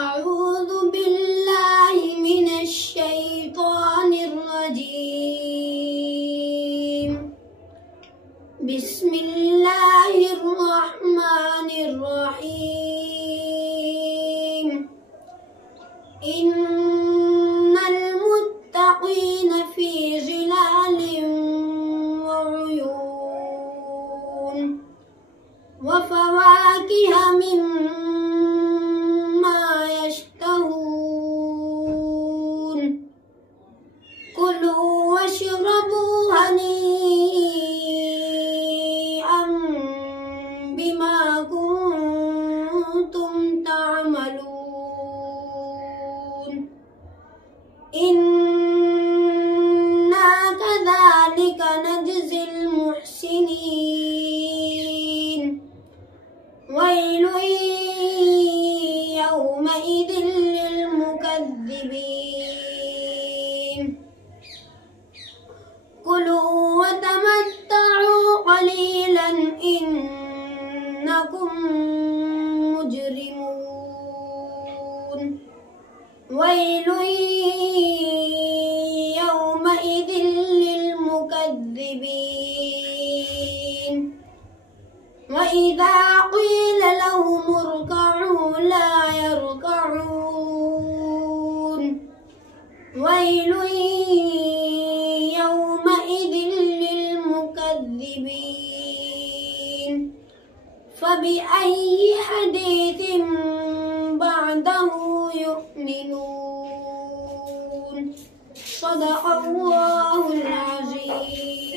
أعوذ بالله من الشيطان الرجيم. بسم الله الرحمن الرحيم. إن المتقين في ظلال وعيون وفواكه مما يشتهون. كلوا واشربوا هنيئا بما كنتم تعملون. إنا كذلك نجزي المحسنين. ويل يومئذ للمكذبين. كلوا وتمتعوا قليلا إنكم مجرمون. ويل يومئذ للمكذبين. وإذا قيل لهم اركعوا لا يركعون. ويل يومئذ للمكذبين. فبأي حديث بعده يؤمنون. صدق الله العظيم.